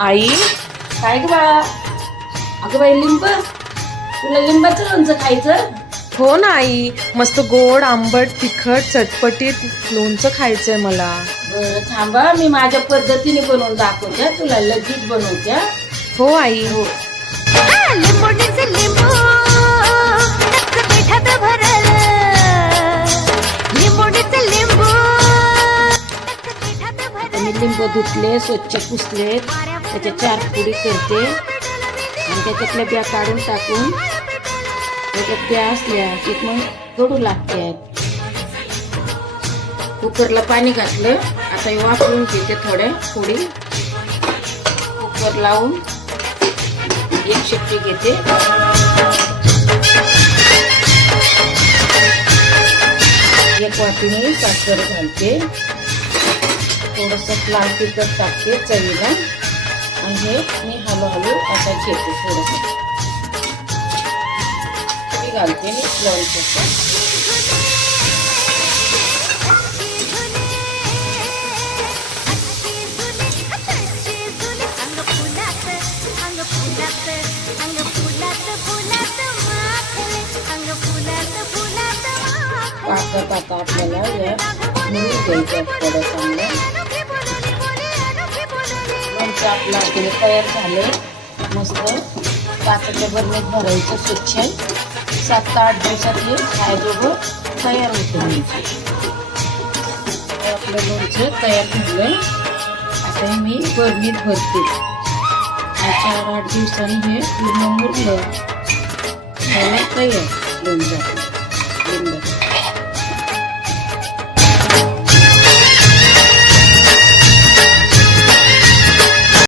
आई काय ग बाळा? अगं बाई लिंब. तुला लिंबाचं लोणचं खायचं? हो ना आई. मस्त गोड आंबट तिखट चटपटीत लोणचं खायचंय मला. बरं थांबा. मी माझ्या पद्धतीने बनवून दाखवत्या तुला लगेच बनवत्या हो? आई. हो. लिंब धुतले स्वच्छ पुसले. त्याच्या चार पुडी करते. आणि त्याच्यातल्या बिया काढून टाकून त्याच्यात बिया असल्या की मग गडू लागतात कुकरला पाणी घातलं. आता हे वापरून घेते थोड्या थोडी कुकर लावून एक शिट्टी घेते. एक वाटीने साखर घालते. थोडंसं तिखट टाकते चवीला. आणि हे मी हळूहळू आता घेते थोडंसं. मी घालते मी माखले पाकत आता आपल्याला या मिळून घ्यायचं थोडं असं लोणचं आपलं आपले तयार झालं मस्त. काचाच्या बरणीत भरायचं स्वच्छ सात ते आठ दिवसात हे खायजोगं तयार होतं लोणचं आपलं लोणचं तयार झालं आता हे मी बरणीत भरते. चार आठ दिवसांनी हे पूर्ण मुरलं. झालं तयार लोणचं.